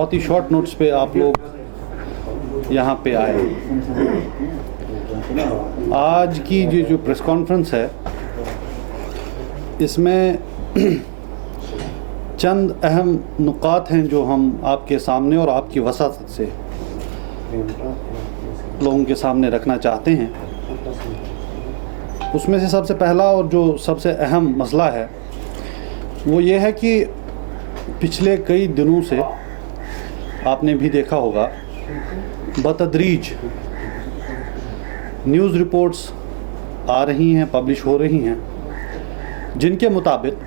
बहुत ही short notes पे आप लोग यहाँ पे आए। आज की जो प्रेस कॉन्फ्रेंस है, इसमें चंद अहम नुकात हैं जो हम आपके सामने और आपकी वसात से लोगों के सामने रखना चाहते हैं। उसमें से सबसे पहला और जो सबसे अहम मसला है वो ये है कि पिछले कई दिनों से आपने भी देखा होगा, बतदरीज न्यूज़ रिपोर्ट्स आ रही हैं, पब्लिश हो रही हैं, जिनके मुताबिक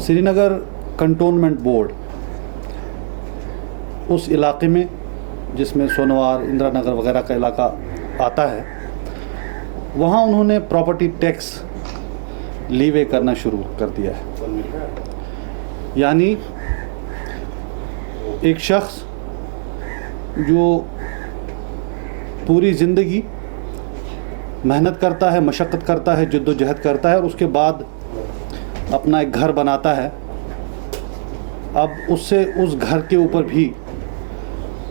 श्रीनगर कंटोनमेंट बोर्ड उस इलाके में जिसमें सोनवार, इंदिरा नगर वगैरह का इलाका आता है, वहाँ उन्होंने प्रॉपर्टी टैक्स लीवे करना शुरू कर दिया है। यानी एक शख्स जो पूरी ज़िंदगी मेहनत करता है, मशक्क़त करता है, जद्दोजहद करता है और उसके बाद अपना एक घर बनाता है, अब उससे उस घर के ऊपर भी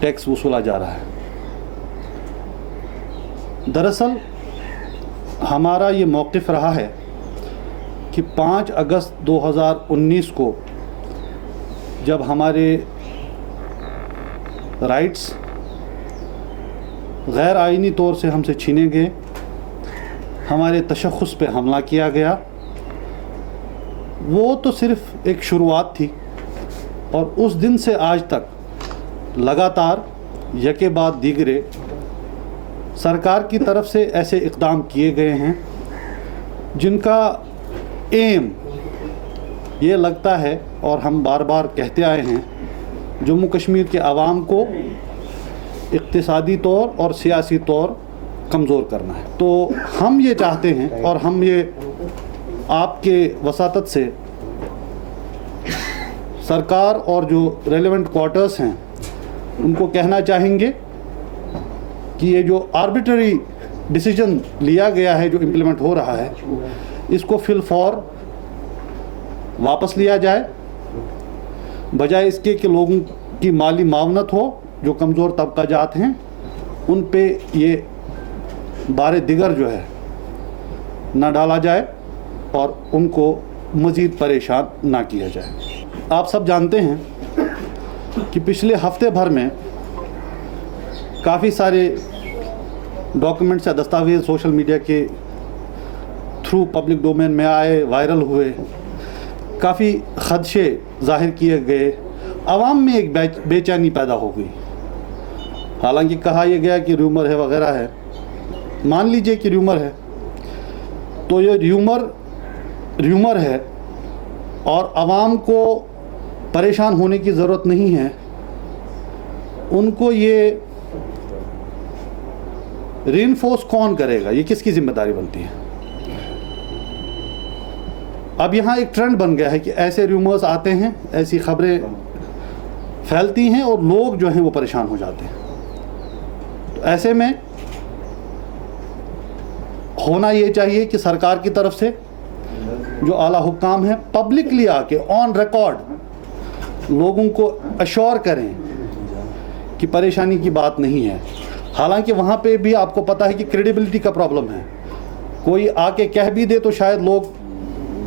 टैक्स वसूला जा रहा है। दरअसल हमारा ये मौक़िफ़ रहा है कि 5 अगस्त 2019 को जब हमारे राइट्स गैर आइनी तौर से हमसे छीने गए, हमारे तशख़्ख़ुस पे हमला किया गया, वो तो सिर्फ़ एक शुरुआत थी और उस दिन से आज तक लगातार यके बाद दीगरे सरकार की तरफ से ऐसे इक़दाम किए गए हैं जिनका एम ये लगता है, और हम बार बार कहते आए हैं, जम्मू कश्मीर के आवाम को इक़्तिसादी तौर और सियासी तौर कमज़ोर करना है। तो हम ये चाहते हैं और हम ये आपके वसातत से सरकार और जो रेलेवेंट क्वार्टर्स हैं उनको कहना चाहेंगे कि ये जो आर्बिट्ररी डिसीजन लिया गया है, जो इम्प्लीमेंट हो रहा है, इसको फिलफौर वापस लिया जाए, बजाय इसके कि लोगों की माली मावनत हो, जो कमज़ोर तबका जात हैं उन पे ये बारे दिगर जो है ना डाला जाए और उनको मज़ीद परेशान ना किया जाए। आप सब जानते हैं कि पिछले हफ्ते भर में काफ़ी सारे डॉक्यूमेंट्स या दस्तावेज़ सोशल मीडिया के थ्रू पब्लिक डोमेन में आए, वायरल हुए, काफ़ी ख़दशे ज़ाहिर किए गए, आवाम में एक बेचैनी पैदा हो गई। हालांकि कहा यह गया कि र्यूमर है वगैरह है, मान लीजिए कि र्यूमर है, तो ये र्यूमर है और आवाम को परेशान होने की ज़रूरत नहीं है। उनको ये रीइंफोर्स कौन करेगा, ये किसकी ज़िम्मेदारी बनती है? अब यहाँ एक ट्रेंड बन गया है कि ऐसे र्यूमर्स आते हैं, ऐसी ख़बरें फैलती हैं और लोग जो हैं वो परेशान हो जाते हैं। तो ऐसे में होना ये चाहिए कि सरकार की तरफ से जो आला हुक्काम हैं पब्लिकली आके ऑन रिकॉर्ड लोगों को अश्योर करें कि परेशानी की बात नहीं है। हालांकि वहाँ पे भी आपको पता है कि क्रेडिबिलिटी का प्रॉब्लम है। कोई आके कह भी दे तो शायद लोग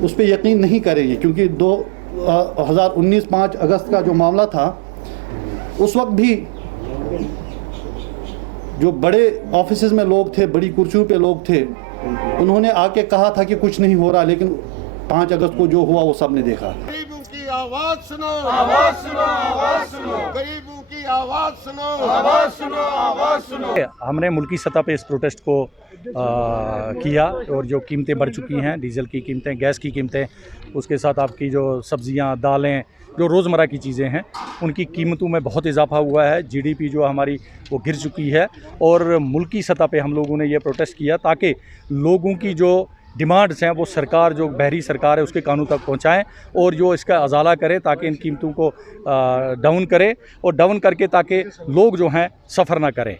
उस पर यकीन नहीं करेंगे, क्योंकि 2019 5 अगस्त का जो मामला था, उस वक्त भी जो बड़े ऑफिसेज में लोग थे, बड़ी कुर्सियों पे लोग थे, उन्होंने आके कहा था कि कुछ नहीं हो रहा, लेकिन 5 अगस्त को जो हुआ वो सब ने देखा। गरीबों की आवाज़ सुनो, आवाज़ सुनो, आवाज़ सुनो, गरीबों की आवाज़ सुनो, आवाज़ सुनो, आवाज़ सुनो। हमने मुल्की सतह पे इस प्रोटेस्ट को किया और जो कीमतें बढ़ चुकी हैं, डीजल की कीमतें, गैस की कीमतें, उसके साथ आपकी जो सब्जियां, दालें, जो रोज़मर्रा की चीज़ें हैं, उनकी कीमतों में बहुत इजाफा हुआ है। जीडीपी जो हमारी वो गिर चुकी है और मुल्की सतह पे हम लोगों ने ये प्रोटेस्ट किया ताकि लोगों की जो डिमांड्स हैं वो सरकार, जो बहरी सरकार है, उसके कानून तक पहुंचाएं और जो इसका अजाला करे ताकि इन कीमतों को डाउन करे और डाउन करके ताकि लोग जो हैं सफ़र ना करें।